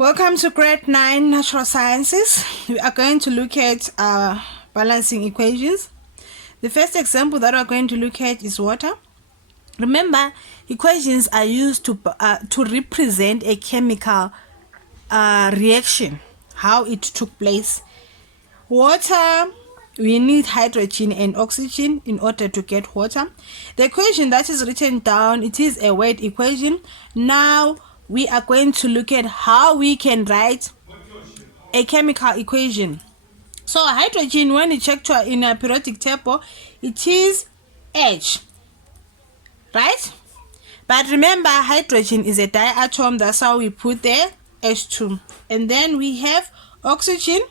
Welcome to grade 9 natural sciences. We are going to look at balancing equations. The first example that we're going to look at is water. Remember, equations are used to represent a chemical reaction, how it took place. Water, we need hydrogen and oxygen in order to get water. The equation that is written down, it is a word equation. Now we are going to look at how we can write a chemical equation. So hydrogen, when you check in a periodic table, it is H, right? But remember, hydrogen is a diatom, that's how we put there H2. And then we have oxygen.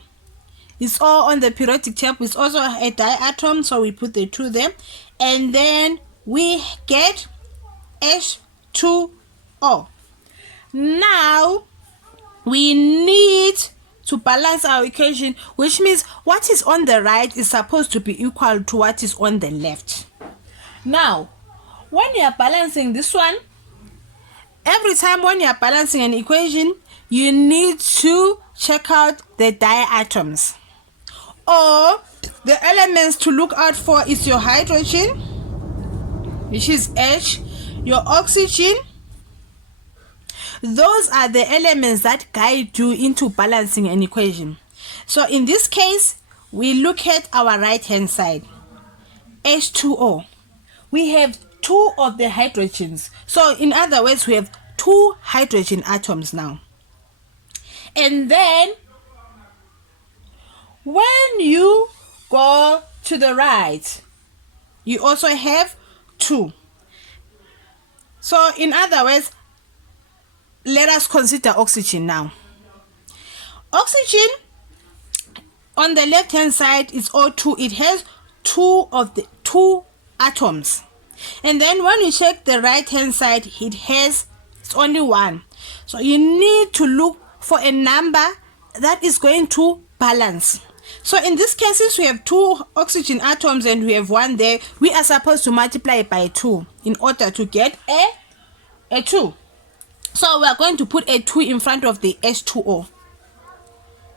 It's all on the periodic table. It's also a diatom, so we put the 2 there. And then we get H2O. Now, we need to balance our equation, which means what is on the right is supposed to be equal to what is on the left. Now, when you are balancing this one, every time when you are balancing an equation, you need to check out the diatoms. Or the elements to look out for is your hydrogen, which is H, your oxygen. Those are the elements that guide you into balancing an equation. So in this case, we look at our right hand side, H2O. We have 2 of the hydrogens. So in other words, we have 2 hydrogen atoms now. And then when you go to the right, you also have 2. So in other words, let us consider oxygen now. Oxygen on the left hand side is O2. It has 2 of the 2 atoms. And then when you check the right hand side, it's only 1. So you need to look for a number that is going to balance. So in this case, since we have 2 oxygen atoms and we have 1 there, we are supposed to multiply by 2 in order to get a 2. So we are going to put a 2 in front of the H2O.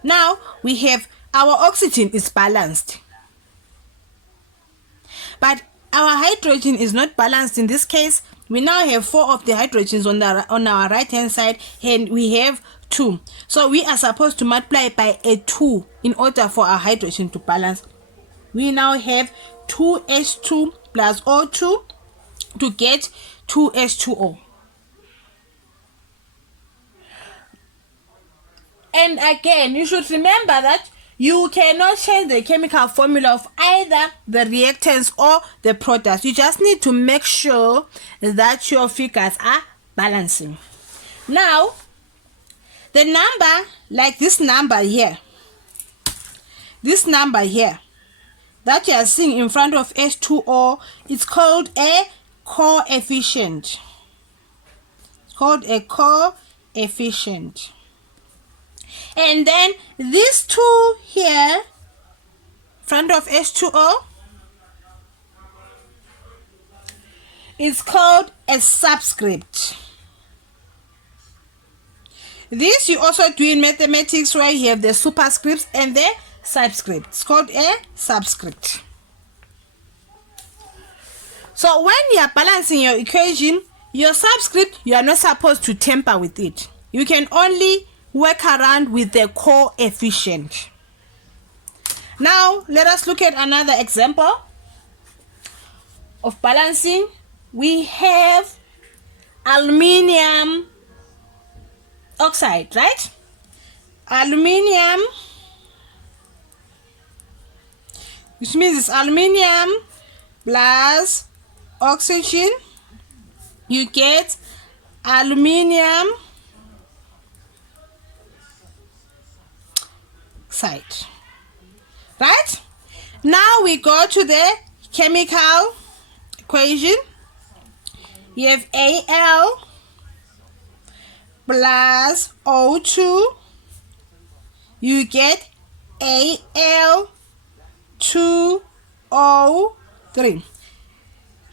Now we have our oxygen is balanced, but our hydrogen is not balanced in this case. We now have 4 of the hydrogens on our right hand side, and we have 2. So we are supposed to multiply by a 2 in order for our hydrogen to balance. We now have 2H2 plus O2 to get 2H2O. And again, you should remember that you cannot change the chemical formula of either the reactants or the products. You just need to make sure that your figures are balancing. Now, the number, like this number here that you are seeing in front of H2O, it's called a coefficient. It's called a coefficient. And then these 2 here, front of H2O, is called a subscript. This you also do in mathematics, where you have the superscripts and the subscript. It's called a subscript. So when you are balancing your equation, your subscript, you are not supposed to tamper with it. You can only work around with the coefficient. Now let us look at another example of balancing. We have aluminium oxide, right? Aluminium, which means it's aluminium plus oxygen, you get aluminium oxide, right? Now we go to the chemical equation. You have Al plus O2, you get Al2O3.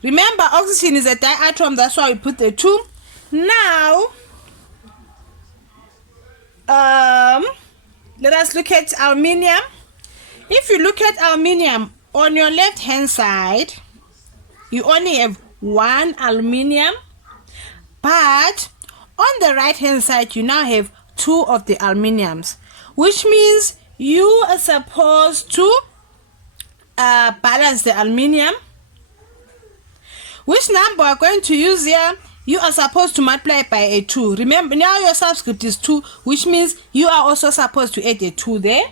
Remember, oxygen is a diatom, that's why we put the 2. Now let us look at aluminium. If you look at aluminium, on your left hand side, you only have one aluminium, but on the right hand side, you now have two of the aluminiums, which means you are supposed to balance the aluminium. Which number we're going to use here? You are supposed to multiply by a 2. Remember, now your subscript is 2, which means you are also supposed to add a 2 there.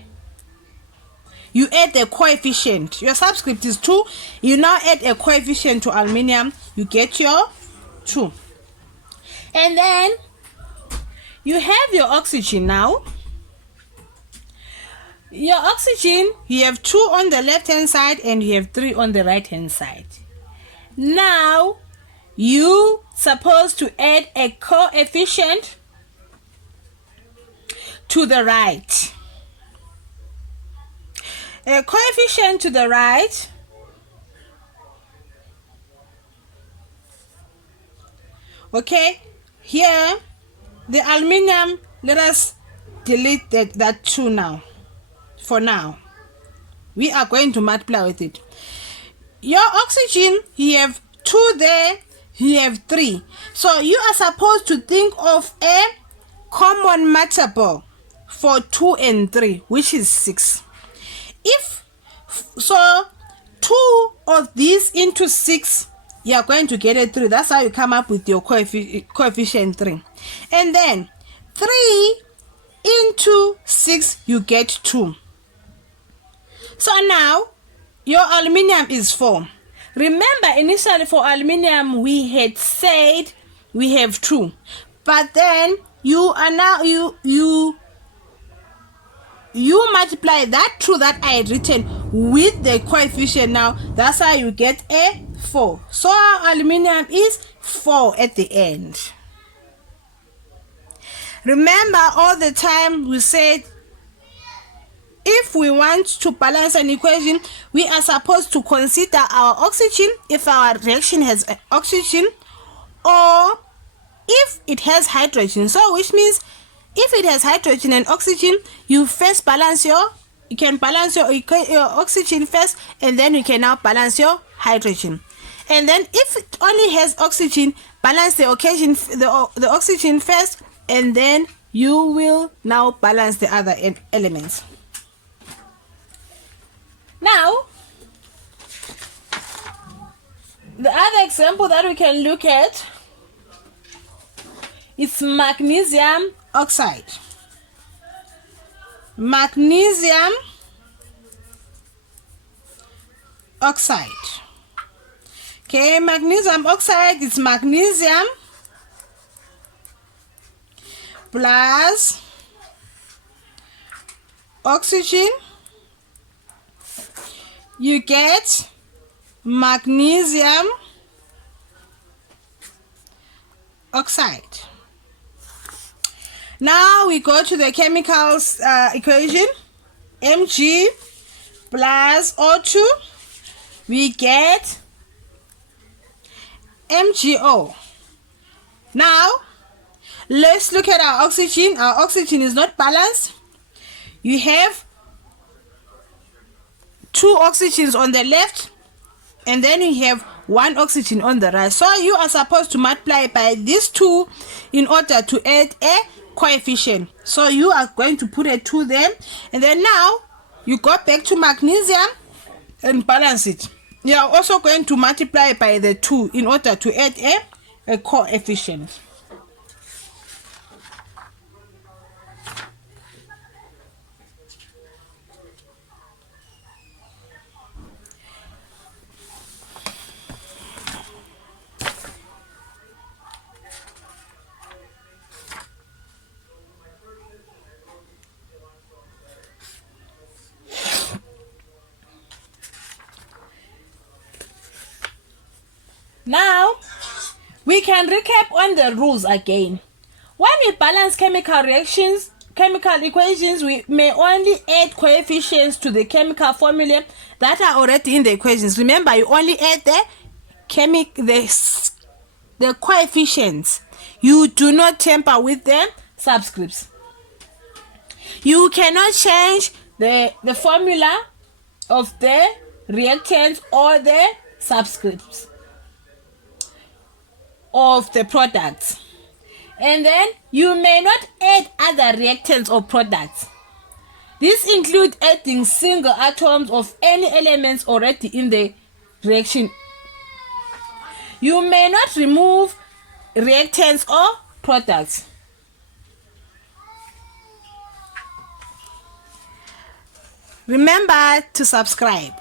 You add the coefficient. Your subscript is 2. You now add a coefficient to aluminium. You get your 2. And then you have your oxygen now. Your oxygen, you have 2 on the left hand side and you have 3 on the right hand side. Now you supposed to add a coefficient to the right. A coefficient to the right okay. Here the aluminium, let us delete that 2 now. For now we are going to multiply with it. Your oxygen, you have 2 there, you have 3. So you are supposed to think of a common multiple for 2 and 3, which is 6. If so, 2 of these into 6, you are going to get a 3. That's how you come up with your coefficient 3. And then 3 into 6, you get 2. So now your aluminium is 4. Remember, initially for aluminium we had said we have 2, but then you are now you multiply that 2 that I had written with the coefficient. Now that's how you get a 4. So our aluminium is 4 at the end. Remember, all the time we said if we want to balance an equation, we are supposed to consider our oxygen if our reaction has oxygen, or if it has hydrogen. So which means if it has hydrogen and oxygen, you first balance you can balance your oxygen first, and then you can now balance your hydrogen. And then if it only has oxygen, balance the oxygen first, and then you will now balance the other elements. Now, the other example that we can look at is magnesium oxide. Magnesium oxide. Okay, magnesium oxide is magnesium plus oxygen. You get magnesium oxide. Now we go to the chemicals equation. Mg plus O2, we get MgO. Now let's look at our oxygen. Our oxygen is not balanced. You have 2 oxygens on the left, and then you have 1 oxygen on the right. So you are supposed to multiply by these 2 in order to add a coefficient. So you are going to put a 2 there, and then now you go back to magnesium and balance it. You are also going to multiply by the 2 in order to add a coefficient. Now, we can recap on the rules again. When we balance chemical equations, we may only add coefficients to the chemical formula that are already in the equations. Remember, you only add the coefficients. You do not tamper with the subscripts. You cannot change the formula of the reactants or the subscripts of the products. And then you may not add other reactants or products. This includes adding single atoms of any elements already in the reaction. You may not remove reactants or products. Remember to subscribe.